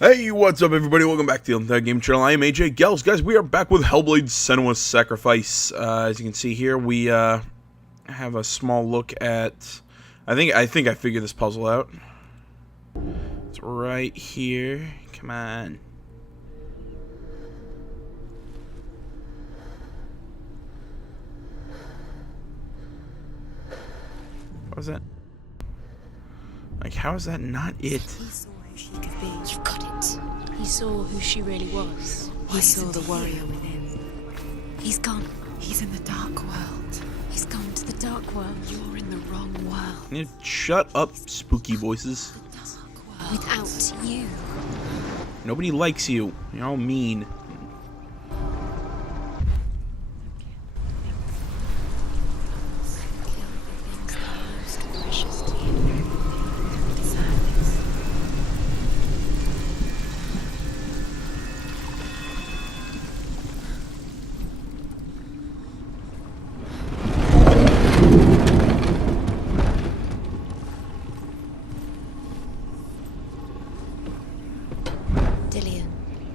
Hey, what's up everybody? Welcome back to the Game Channel. I am AJ Gels. Guys, we are back with Hellblade Senua's Sacrifice. As you can see here, we have a small look at... I think I figured this puzzle out. It's right here. Come on. What was that? Like, how is that not it? He saw who she could be. You've got it. He saw who she really was. He saw the warrior within. He's gone. He's in the dark world. He's gone to the dark world. You're in the wrong world. Yeah, shut up, spooky voices. The dark world. Without you. Nobody likes you. You're all mean.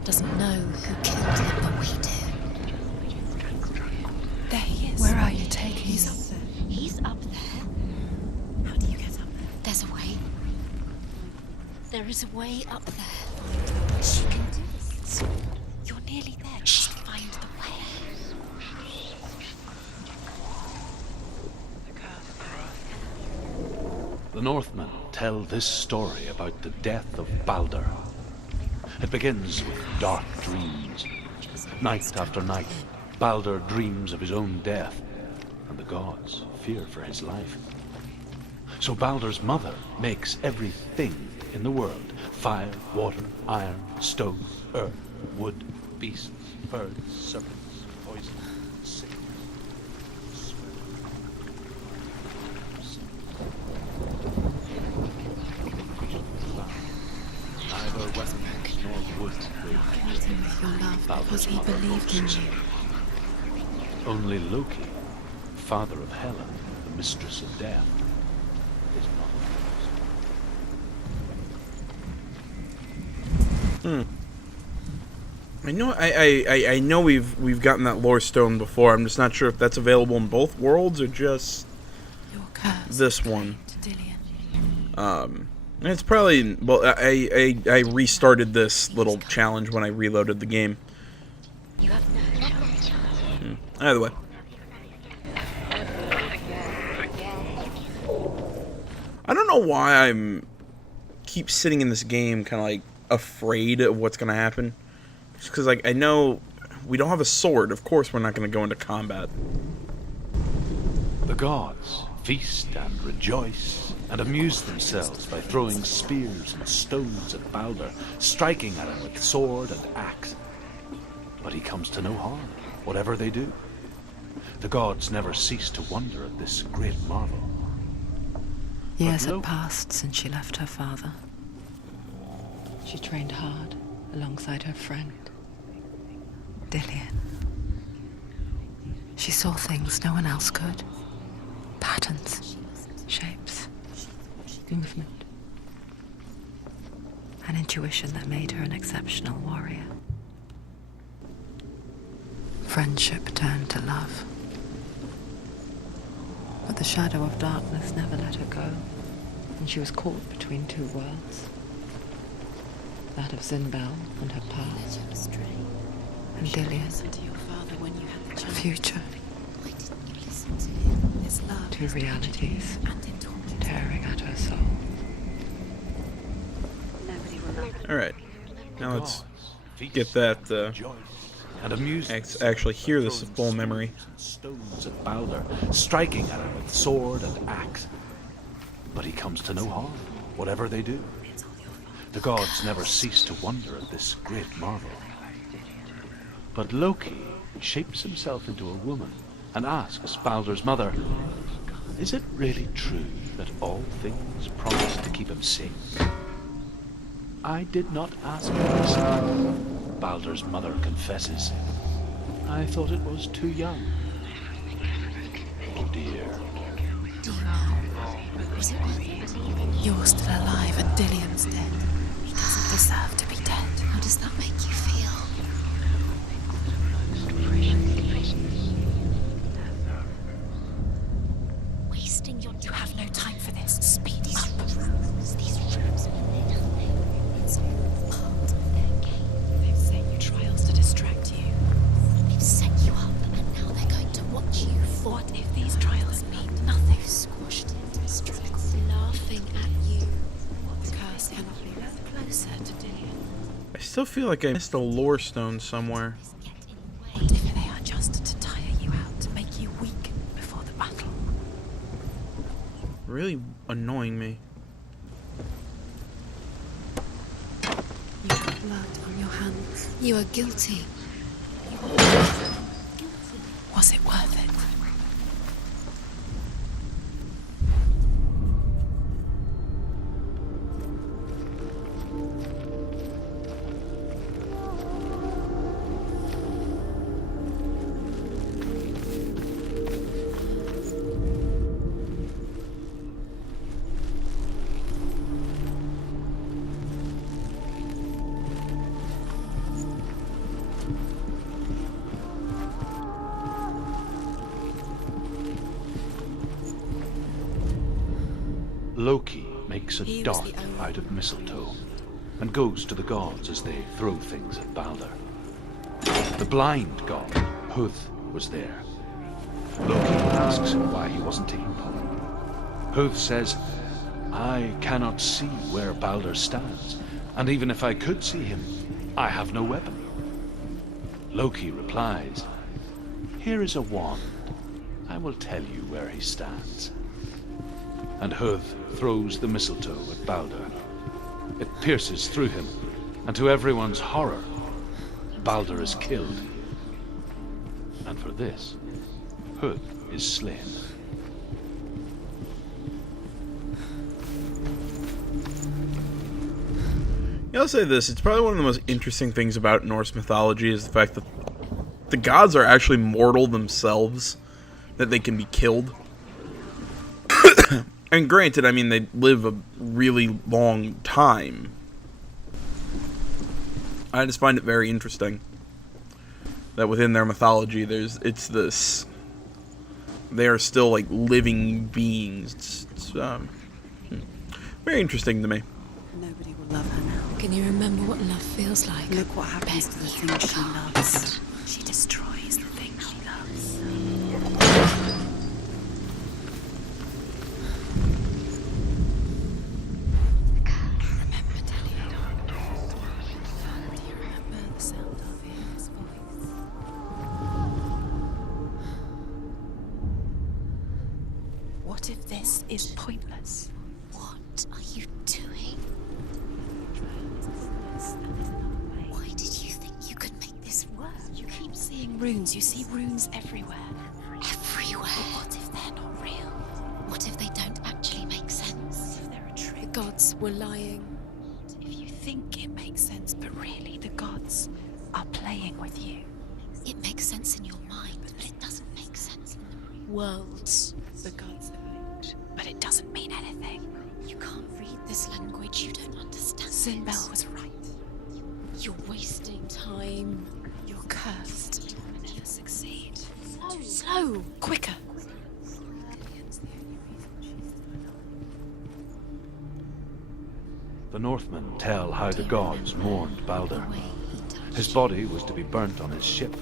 Doesn't know who killed him, but we do. There he is. Where are you taking me? He's up there. He's up there. How do you get up there? There's a way. There is a way up there. She can do this. You're nearly there. She'll find the way. The Northmen tell this story about the death of Baldur. It begins with dark dreams. Night after night, Baldur dreams of his own death, and the gods fear for his life. So Baldur's mother makes everything in the world: fire, water, iron, stone, earth, wood, beasts, birds, serpents, poison, sickness, neither weapons nor wood will Killed him with your love because he believed in you. Only Loki, father of Hela, the mistress of death, is not. I know we've gotten that lore stone before. I'm just not sure if that's available in both worlds or just Your curse this one. to Dillion. It's probably, well, I restarted this little challenge when I reloaded the game. You have no. Either way. I don't know why I'm keep sitting in this game kind of like afraid of what's gonna happen. Just because, like, I know we don't have a sword. Of course we're not gonna go into combat. The gods feast and rejoice and amuse themselves by throwing spears and stones at Baldur, striking at him with sword and axe. But he comes to no harm, whatever they do. The gods never cease to wonder at this great marvel. Years had Loki- passed since she left her father. She trained hard alongside her friend, Dillion. She saw things no one else could. Patterns, shapes, movement. An intuition that made her an exceptional warrior. Friendship turned to love. But the shadow of darkness never let her go, and she was caught between two worlds. That of Zinbel and her past, and Dillion, her future. Two realities tearing at her soul. Alright. Now let's get that, And amuse actually hear this full memory. stones at Baldur, striking at him with sword and axe. But he comes to no harm, whatever they do. The gods never cease to wonder at this great marvel. But Loki shapes himself into a woman and asks Baldur's mother, "Is it really true that all things promise to keep him safe?" "I did not ask for this," Baldur's mother confesses. "I thought it was too young." Oh dear. Do you know? Was it worth it? You're still alive and Dillion's dead. He doesn't deserve to be dead. closer to Dillion. I still feel like I missed a lore stone somewhere. What if they are just to tire you out, to make you weak before the battle? Really annoying me. You've got blood on your hands. You are guilty. Was it worth it? Loki makes a He was dart the only out of mistletoe and goes to the gods as they throw things at Balder. The blind god, Huth, was there. Loki asks him why he wasn't taking part. Huth says, "I cannot see where Balder stands, and even if I could see him, I have no weapon." Loki replies, "Here is a wand. I will tell you where he stands." And Huth throws the mistletoe at Balder. It pierces through him, and to everyone's horror, Balder is killed. And for this, Huth is slain. Yeah, I'll say this, it's probably one of the most interesting things about Norse mythology is the fact that the gods are actually mortal themselves, that they can be killed. And granted, I mean, they live a really long time. I just find it very interesting that within their mythology, it's this, they are still like living beings. It's very interesting to me. Nobody will love her now. Can you remember what love feels like? Look what happens to the things she loves. She destroys the things she loves. Remember, Dillion. Do you remember the sound of his voice? What if this is pointless? What are you doing? Why did you think you could make this work? You keep seeing runes. You see runes everywhere. Everywhere? But what if they're not real? What if they don't actually make sense? What if they're a trick? The gods were lying. If you think it makes sense, but really the gods are playing with you. It makes sense in your mind, but it doesn't make sense in the real world. The gods vote, but it doesn't mean anything. You can't read this language. You don't understand. Sinbel was right. You're wasting time. You're cursed. You'll never succeed. Slow! Quicker! The Northmen tell how the gods mourned Balder. His body was to be burnt on his ship,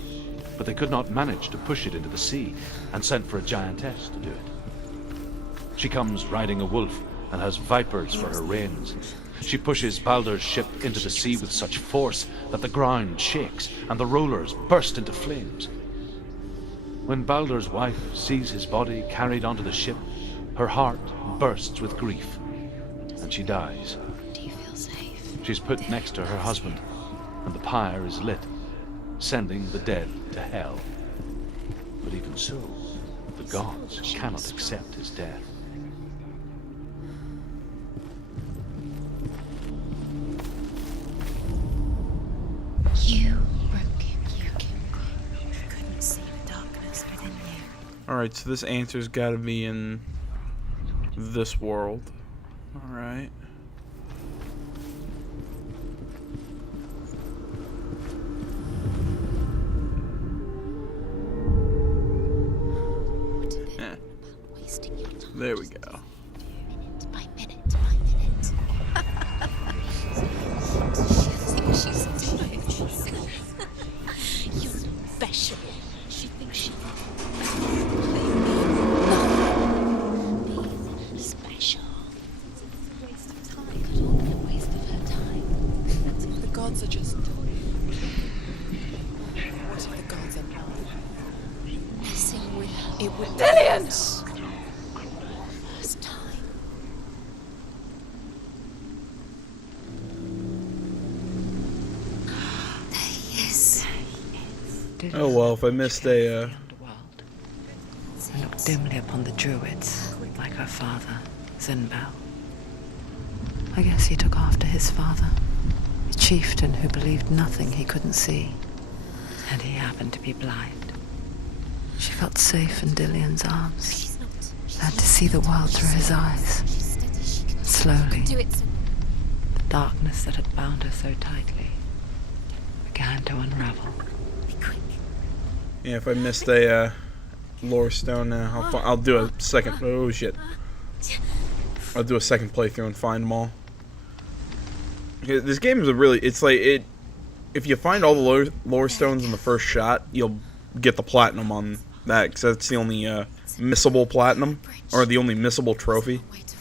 but they could not manage to push it into the sea and sent for a giantess to do it. She comes riding a wolf and has vipers for her reins. She pushes Balder's ship into the sea with such force that the ground shakes and the rollers burst into flames. When Balder's wife sees his body carried onto the ship, her heart bursts with grief, and she dies. Do you feel safe? She's put next to her husband, and the pyre is lit, sending the dead to hell. But even so, the gods cannot accept his death. You broke him. You killed him. I couldn't see the darkness within you. Alright, so this answer's gotta be in this world. Alright. Wasting your time. There we go. Minute by minute by minute. She thinks she's doing. You're special. She thinks she nothing. Being special. It's a waste of time. It could all be a waste of her time. gods are just... What if the gods are not? Messing with her. It would... Dillian! First time. There he is. Oh well, if I missed a And looked dimly upon the druids, like her father, Zinbel. I guess he took after his father, a chieftain who believed nothing he couldn't see. And he happened to be blind. She felt safe in Dillian's arms, She's not. had to see the world through his eyes. She's steady. She can Slowly, do it. the darkness that had bound her so tightly began to unravel. Be quick. yeah. If I missed a lore stone, I'll do a second. Oh shit! I'll do a second playthrough and find them all. Okay, this game is it's like it. If you find all the lore stones in the first shot, you'll get the platinum on that, because that's the only missable platinum, or the only missable trophy. Way to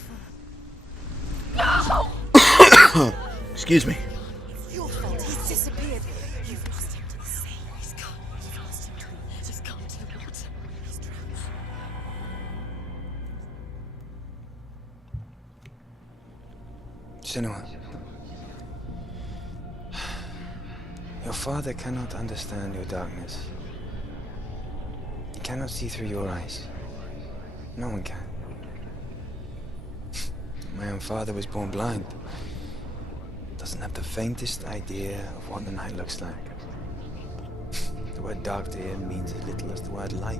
fall. Excuse me. It's your fault. He's disappeared. You've lost him to the sea. He's gone. You've lost him to him. He's gone to the water. He's drowned. Senua, your father cannot understand your darkness. He cannot see through your eyes. No one can. My own father was born blind. Doesn't have the faintest idea of what the night looks like. The word dark to him means as little as the word light.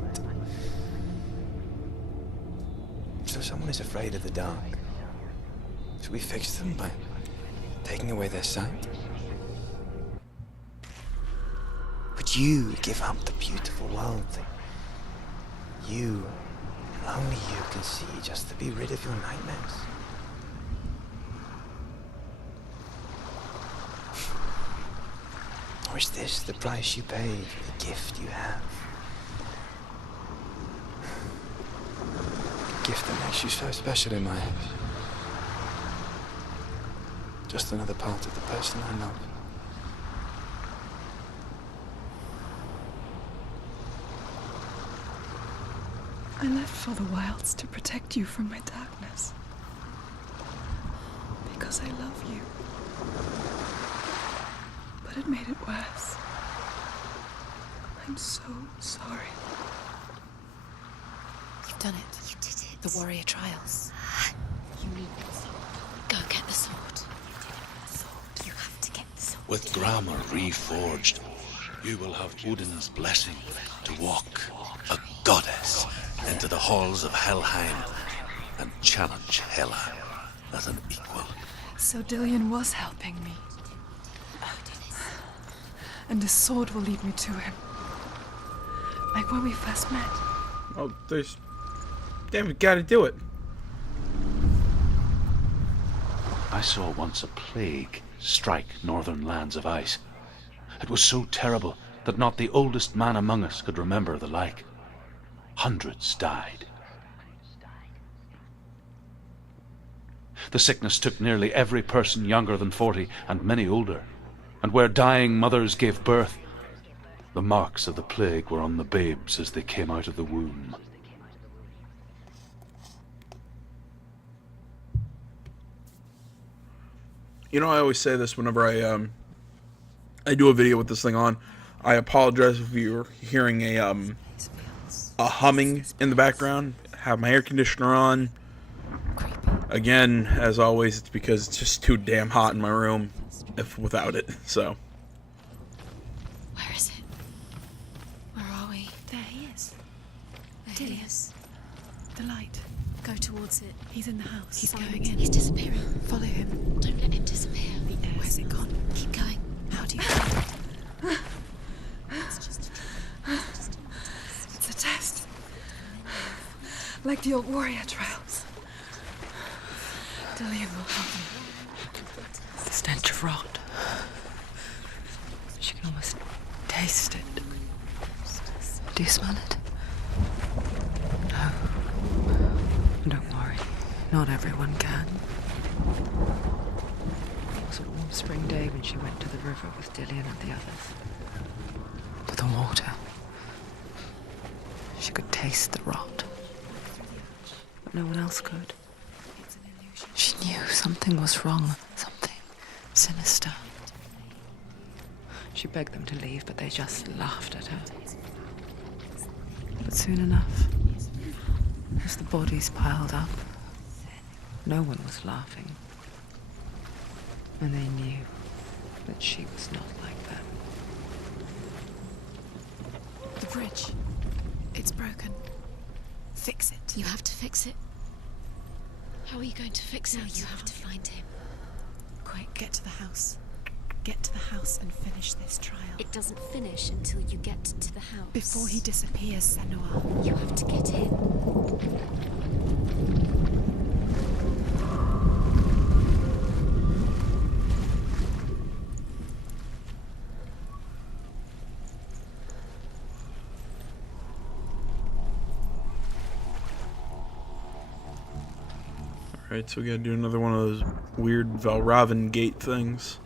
So someone is afraid of the dark. So we fix them by taking away their sight. But you give up the beautiful world thing. You, and only you can see, just to be rid of your nightmares. Or is this the price you pay for the gift you have? The gift that makes you so special in my eyes. Just another part of the person I love. I left for the wilds to protect you from my darkness. Because I love you. But it made it worse. I'm so sorry. You've done it. You did it. The warrior trials. You need the sword. Go get the sword. You have to get the sword. With Gramr reforged, you will have Odin's blessing to walk, a goddess, into the halls of Helheim and challenge Hela as an equal. So Dillian was helping me. And the sword will lead me to him. Like when we first met. Oh, there's... Damn, we gotta do it. I saw once a plague strike northern lands of ice. It was so terrible that not the oldest man among us could remember the like. Hundreds died. The sickness took nearly every person younger than 40 and many older. And where dying mothers gave birth, the marks of the plague were on the babes as they came out of the womb. You know, I always say this whenever I do a video with this thing on. I apologize if you're hearing a humming in the background. I have my air conditioner on. Again, as always, it's because it's just too damn hot in my room without it. So. Where is it? Where are we? There he is. There Dillian. he is. The light. Go towards it. He's in the house. He's Find going it. in. He's disappearing. Follow him. Don't let him disappear. The air. Where's it gone? Keep going. How do you... It's just a trial. It's just a test. It's a test. Like the old warrior trials. Dillian will help me. The stench of rot. She can almost taste it. Do you smell it? No. Don't worry. Not everyone can. It was a warm spring day when she went to the river with Dillian and the others. To the water. She could taste the rot. But no one else could. She knew something was wrong, something sinister. She begged them to leave, but they just laughed at her. But soon enough, as the bodies piled up, no one was laughing. And they knew that she was not like them. The bridge. It's broken. Fix it. You have to fix it. How are you going to fix it? No, you have to find him. Quick, get to the house. Get to the house and finish this trial. It doesn't finish until you get to the house. Before he disappears, Senua. You have to get in. Alright, so we gotta do another one of those weird Valravan gate things.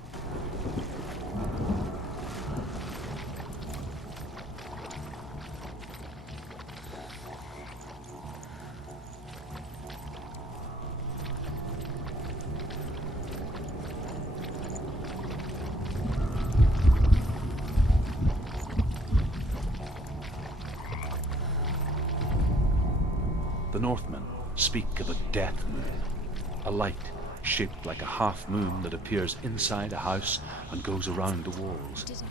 The Northmen speak of a death moon, a light shaped like a half moon that appears inside a house and goes around the walls.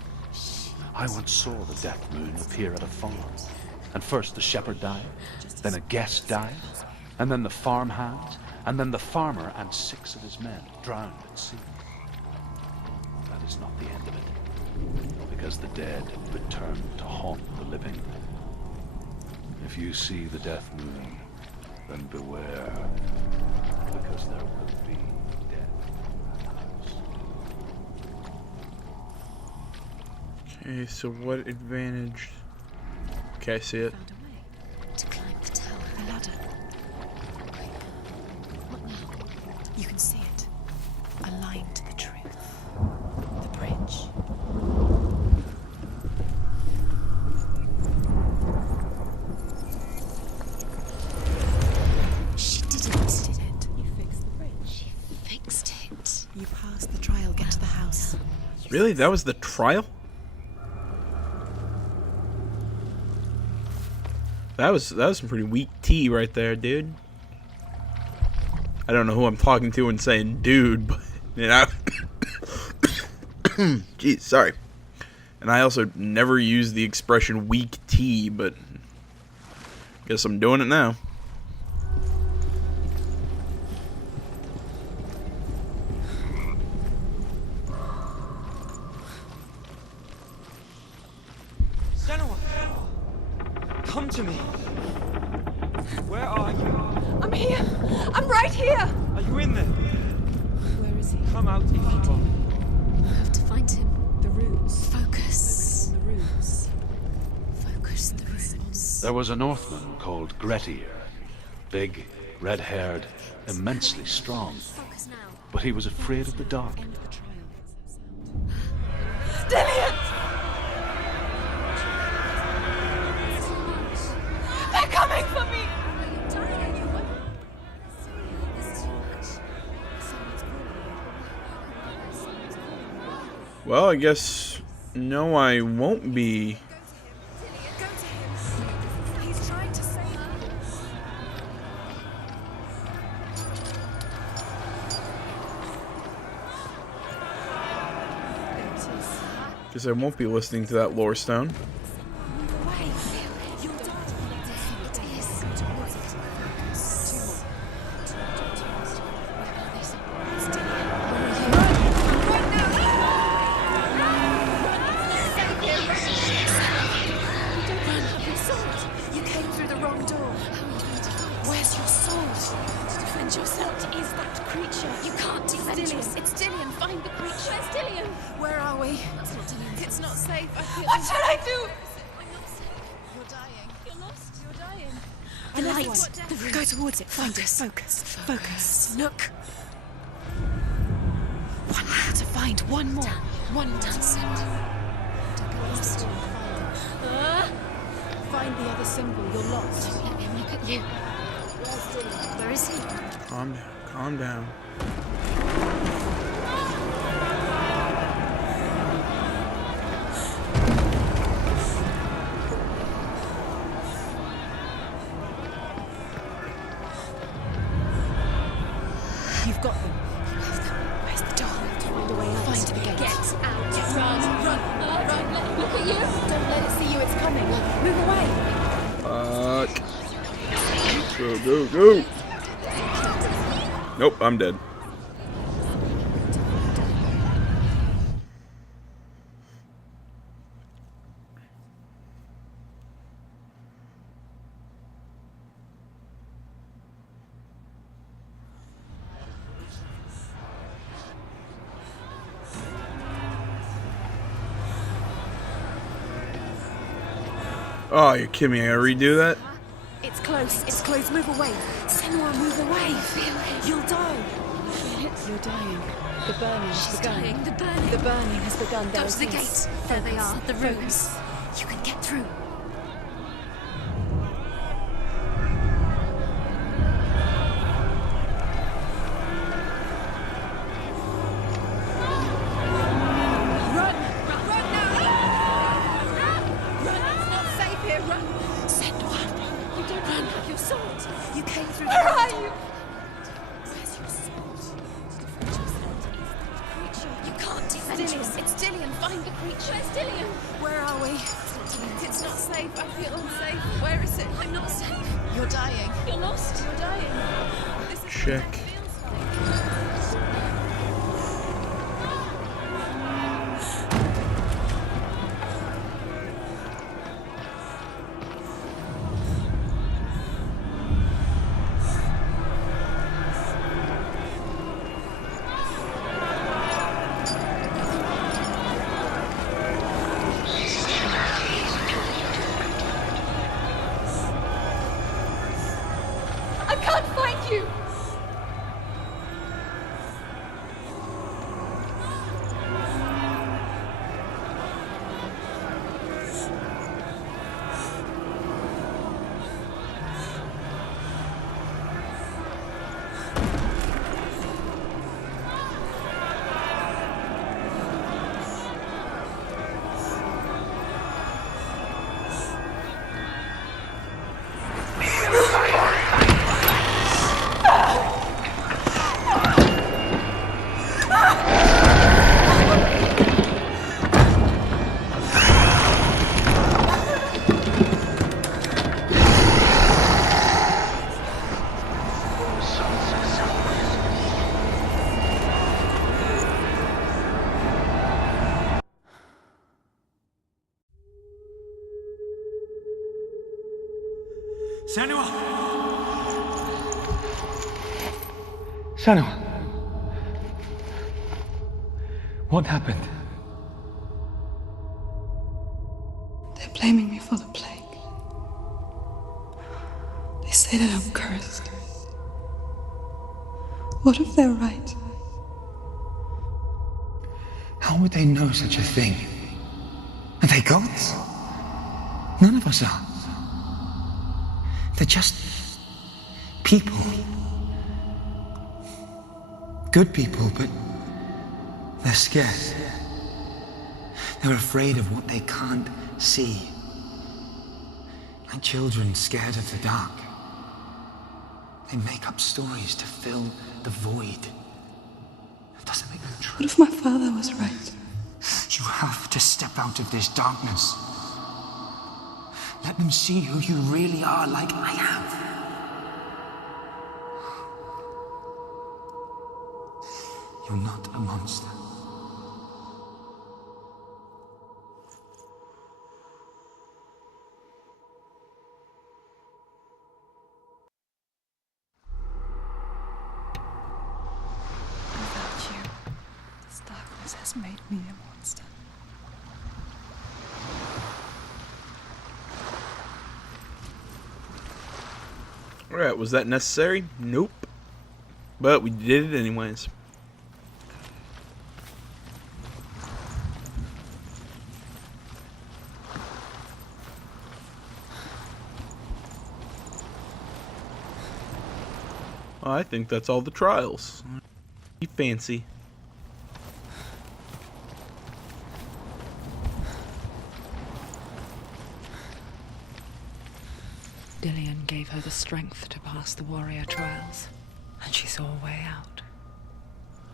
I once saw the death moon appear at a farm, and first the shepherd died, then a guest died, and then the farmhand, and then the farmer and 6 of his men drowned at sea. That is not the end of it, because the dead return to haunt the living. If you see the death moon, then beware, because there will be death in that house. Okay, so what advantage? Okay, I see it. Found a way to climb the tower. The ladder. What now? You can see it. Aligned to the truth. The bridge. She did it. You fixed the bridge. She fixed it. You passed the trial. Get to the house. Really? That was the trial? That was some pretty weak tea right there, dude. I don't know who I'm talking to and saying dude, but you know. Jeez, sorry. And I also never use the expression weak tea, but guess I'm doing it now. Senua! Come to me! Where are you? I'm here. I'm right here. Are you in there? Where is he? Come out if you are. I have to find him. The runes. Focus. The runes. Focus the runes. There was a Northman called Grettir, big, red-haired, immensely strong, Focus now. but he was afraid of the dark. End the trial. Dillian! They're coming for me! Well, I guess no, I won't be. Go to him. He's trying to save me. Guess I won't be listening to that lore stone. You came through the wrong door. Where's your sword? To defend yourself. What is that creature? You can't defend yourself. It's Dillian. Find the creature. Where's Dillian? Where are we? That's not Dillian. It's not safe. I feel what should I do? I'm not safe. You're dying. You're lost. You're dying. The light. The room. Go towards it. Find it. Focus. Focus. Look. What happened? Find one more. One more. Find the other symbol. You're lost. Don't let him look at you. Where is he? Calm down. Calm down. You've got them. Where's the door? Find a way out. Find the gate. Get out. Run. Don't let him look at you. Don't let it see you. It's coming. Move away. Fuck. Go, go, go. Nope, I'm dead. Oh, you're kidding me. I gotta redo that? It's close. It's close. Move away. Senua, move away. You'll die. You're dying. The burning has begun. Dying. The burning. The burning has begun. Go There to it the is. gates. There they are. The rooms. You can get through. Run! Run now! Run! It's not safe here. Run! Senua, you don't have your sword. You came through the front door. Where's your sword? Creature. You can't defend Dillian. yourself. It's Dillian. Find the creature. Where's Dillian? Where are we? It's not safe. I feel unsafe. Where is it? I'm not safe. You're dying. You're lost. You're dying. This is Check. what it feels like. I can't find you. Senua! Senua! What happened? They're blaming me for the plague. They say that I'm cursed. What if they're right? How would they know such a thing? Are they gods? None of us are. They're just people. Good people, but they're scared. They're afraid of what they can't see. Like children scared of the dark. They make up stories to fill the void. It doesn't make them true. What if my father was right? You have to step out of this darkness. Let them see who you really are, like I have. You're not a monster. Without you, this darkness has made me a monster. Alright, was that necessary? Nope. But we did it anyways. I think that's all the trials. Be fancy. Dillion gave her the strength to pass the warrior trials, and she saw a way out.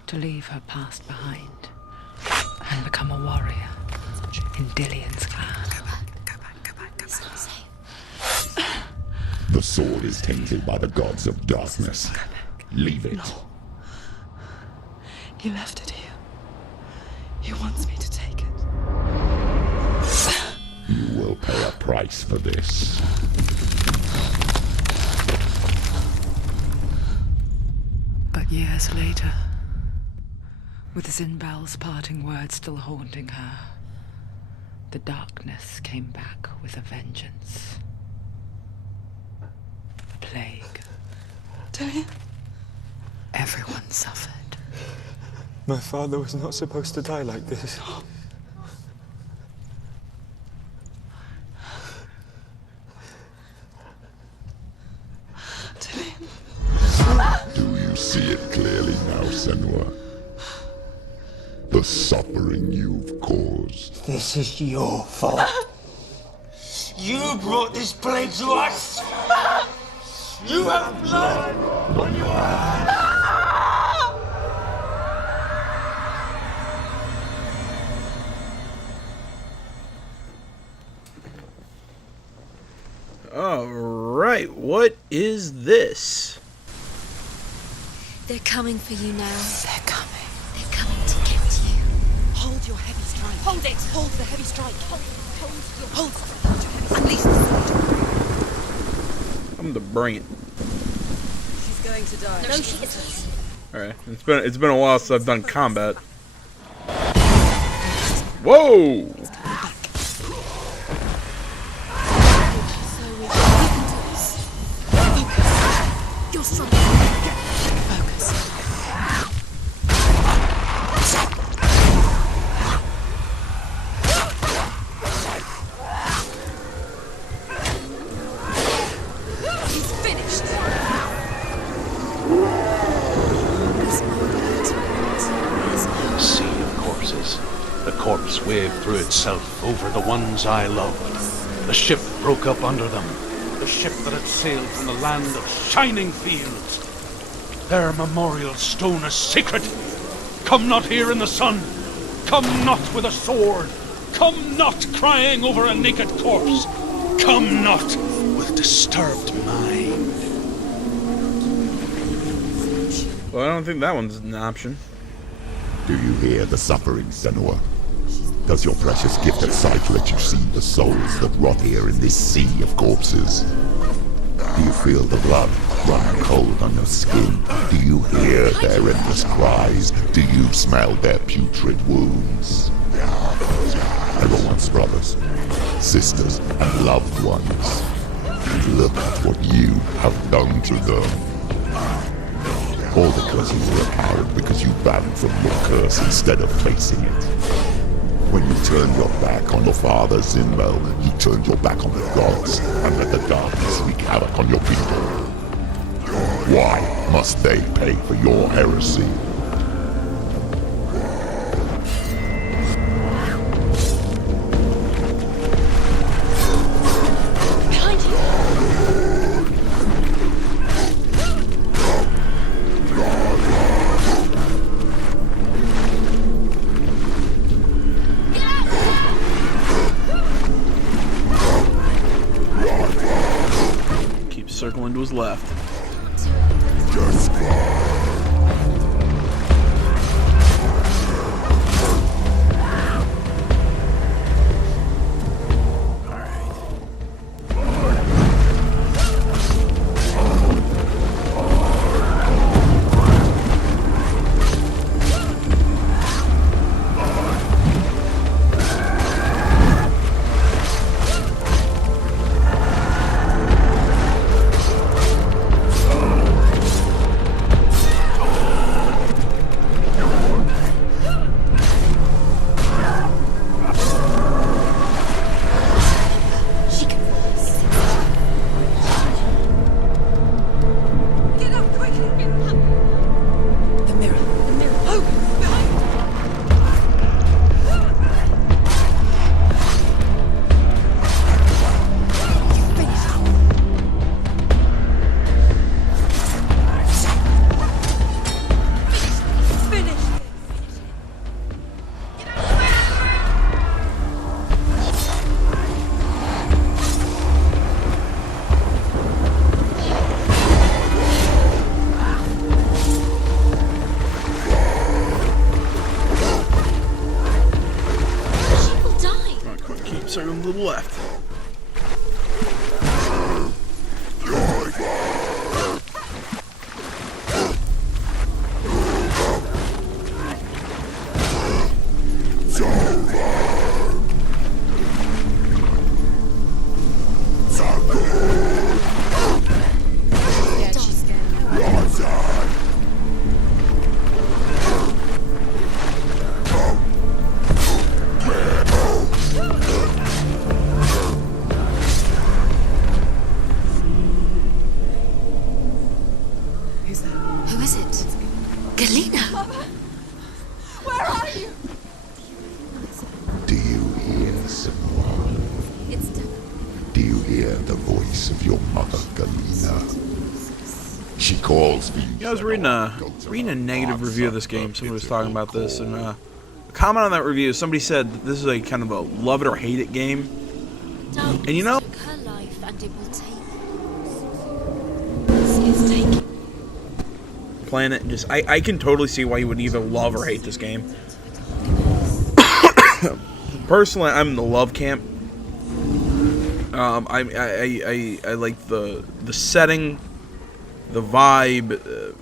To leave her past behind and become a warrior in Dillion's clan. It's not safe. The sword is tainted by the gods of darkness. Leave it. No. He left it here. He wants me to take it. You will pay a price for this. But years later, with Zinbal's parting words still haunting her, the darkness came back with a vengeance. A plague. Dillion? Everyone suffered. My father was not supposed to die like this. Do you see it clearly now, Senua? The suffering you've caused. This is your fault. You brought this plague to us. You have blood on your hands. Alright, what is this? They're coming for you now. They're coming. They're coming to get you. Hold your heavy strike. Hold it. Hold the heavy strike. Hold your Hold your heavy. Unleash the sword. I'm the bring it. She's going to die. No, she isn't. Alright, it's been a while since I've done combat. Whoa! You're strong. Focus. He's finished. Sea of corpses. The corpse waved through itself over the ones I loved. The ship broke up under them. The ship that had sailed from the land of shining fields. Their memorial stone is sacred. Come not here in the sun. Come not with a sword. Come not crying over a naked corpse. Come not with disturbed mind. Well, I don't think that one's an option. Do you hear the suffering, Senua? Does your precious gift of sight let you see the souls that rot here in this sea of corpses? Do you feel the blood run cold on your skin? Do you hear their endless cries? Do you smell their putrid wounds? They were once brothers, sisters, and loved ones. And look at what you have done to them. All because you were a coward, because you banned from your curse instead of facing it. When you turned your back on your father, Zinbel, you turned your back on the gods and let the darkness wreak havoc on your people. Why must they pay for your heresy? Behind you. Keep circling to his left. circle to the left. Who is it? Galena! Where are you? Do you hear, Senua? Do you hear the voice of your mother, Galena? She calls me. Yeah, I was reading a negative review of this game. Somebody was talking about this, and a comment on that review, somebody said that this is a kind of a love it or hate it game. And you know, Her life and it will take. It's taking. playing it, just I can totally see why you would either love or hate this game. Personally, I'm in the love camp. I like the setting, the vibe.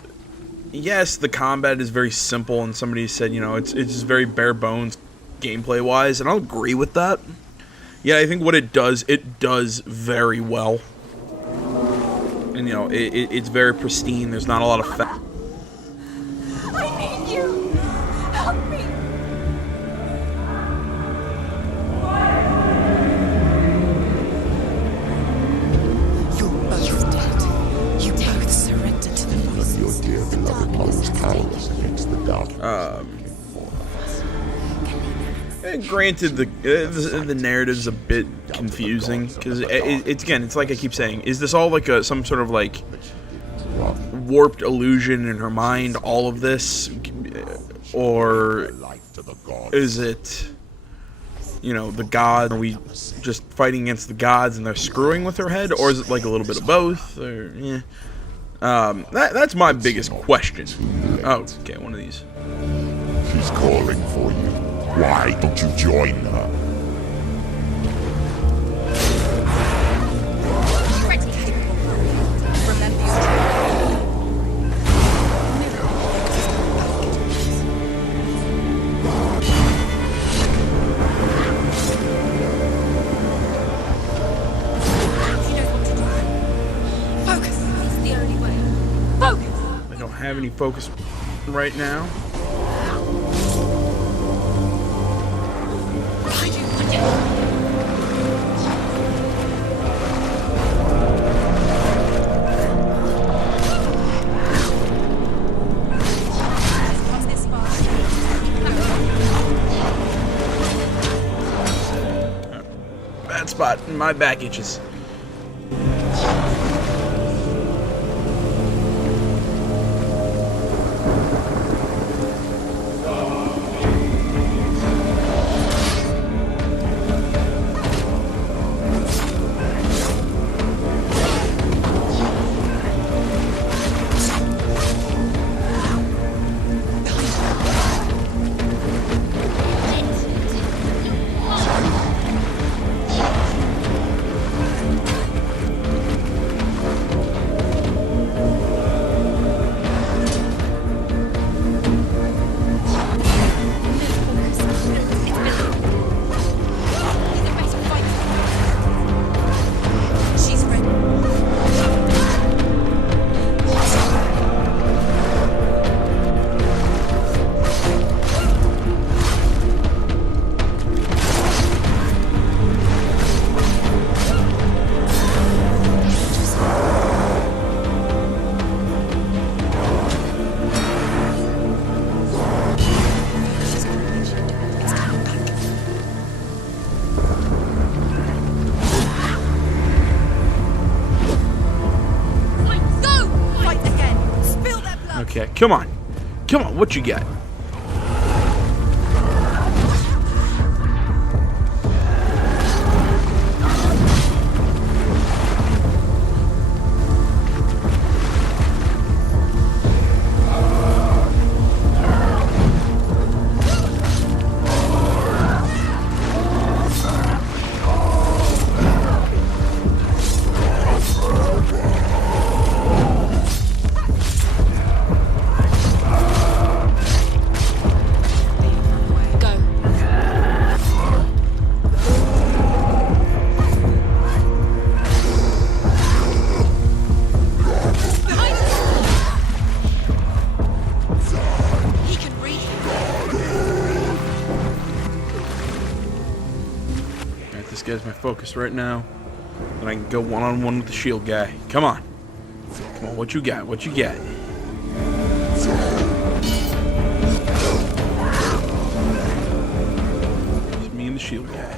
Yes, the combat is very simple, and somebody said, you know, it's just very bare bones gameplay wise, and I'll agree with that. Yeah, I think what it does very well, and you know, it's very pristine. There's not a lot of fat. I need you! Help me! You're both dead. You both surrendered to the voices. Your dear beloved mother's powerless against the dark. Granted, the narrative's a bit confusing because it's like I keep saying, is this all like some sort of like warped illusion in her mind, all of this, or is it, you know, the god? Are we just fighting against the gods and they're screwing with her head, or is it like a little bit of both? Or yeah, that's my biggest question. Oh, okay, one of these. She's calling for you. Why don't you join her? I don't have any focus right now. Bad spot. My back itches. Okay, come on. Come on, what you got? this guy's my focus right now. Then I can go one-on-one with the shield guy. Come on. Come on, what you got? What you got? It's me and the shield guy.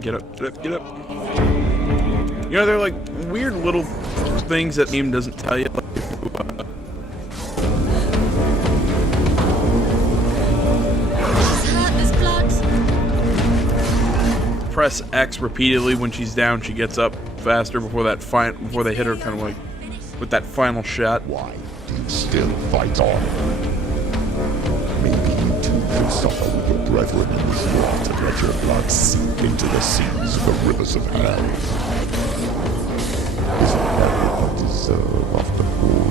Get up, get up, get up. You know, they're like weird little things that the game doesn't tell you. Like press X repeatedly when she's down, she gets up faster before that before they hit her, kind of like with that final shot. Why do you still fight on? Maybe you too will suffer with your brethren in this war to let your blood seep into the seas of the rivers of hell. Isn't that what you deserve after all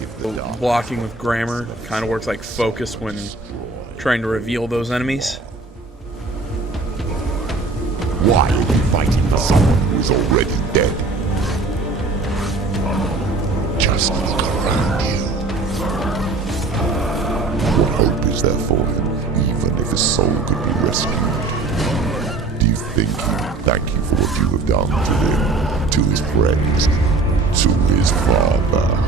you've done? Blocking with Gramr kind of works like focus when trying to reveal those enemies. Why are you fighting for someone who is already dead? Just look around you. What hope is there for him, even if his soul could be rescued? Do you think he can thank you for what you have done to him, to his friends, to his father?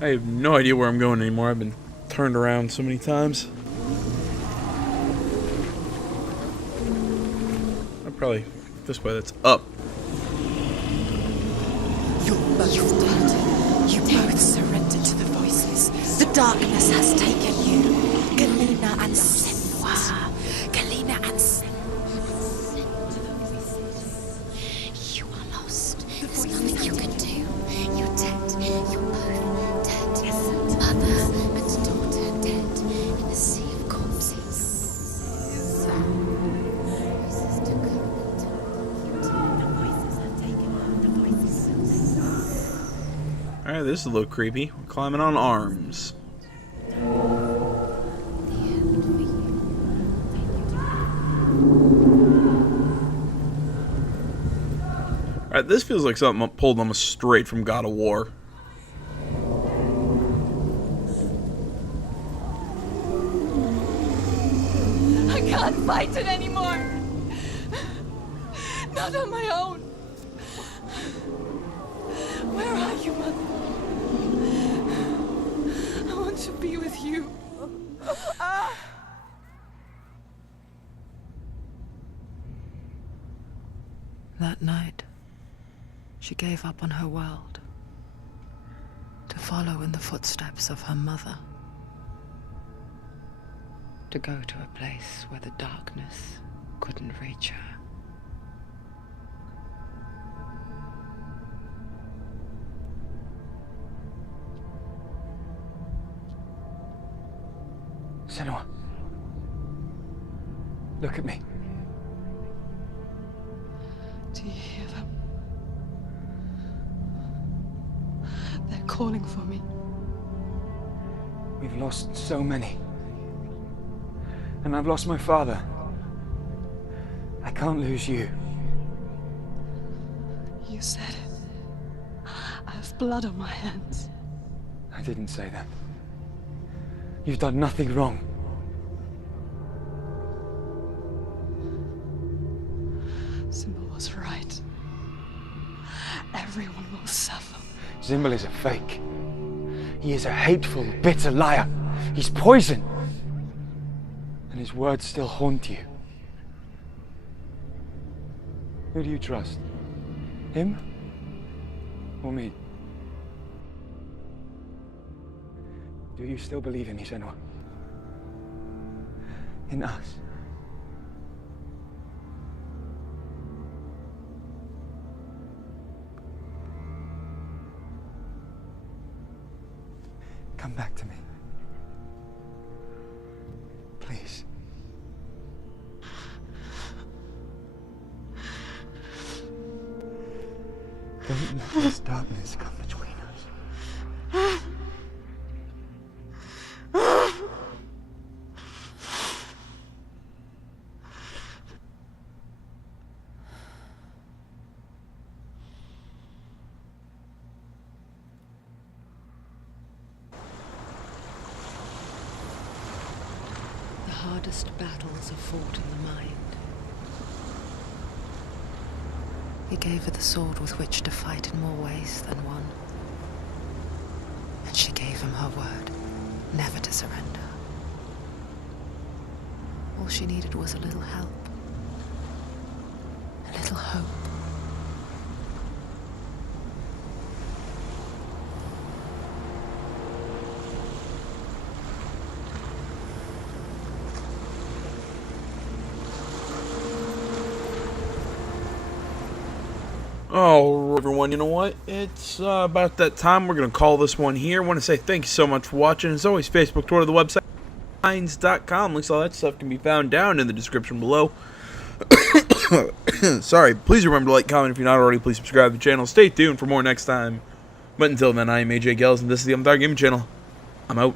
I have no idea where I'm going anymore. I've been turned around so many times. I'm probably this way. That's up. You're both dead. You both surrendered to the voices. The darkness has taken you. Galena and Senua. Galena and Senua. You are lost. There's nothing you can do. You're dead. You're both dead. Mother and daughter dead in the sea of corpses. Alright, this is a little creepy. We're climbing on arms. Alright, this feels like something pulled almost straight from God of War. I can't fight it anymore. Not on my own. Where are you, Mother? I want to be with you. That night, she gave up on her world to follow in the footsteps of her mother, to go to a place where the darkness couldn't reach her. Senua. Look at me. Do you hear them? They're calling for me. We've lost so many. And I've lost my father. I can't lose you. You said it. I have blood on my hands. I didn't say that. You've done nothing wrong. Symbol was right. Everyone will suffer. Zimbel is a fake. He is a hateful, bitter liar. He's poison. And his words still haunt you. Who do you trust? Him? Or me? Do you still believe in me, Senua? In us? Come back to me. Please. Don't let this darkness come between us. The hardest battles are fought in the mind. He gave her the sword with which to fight in more ways than one. And she gave him her word, never to surrender. All she needed was a little help, a little hope. Oh, everyone, you know what? It's about that time. We're going to call this one here. I want to say thank you so much for watching. As always, Facebook, Twitter, the website, minds.com. Links, all that stuff can be found down in the description below. Sorry. Please remember to like, comment if you're not already. Please subscribe to the channel. Stay tuned for more next time. But until then, I am AJ Gels, and this is the Gaming Channel. I'm out.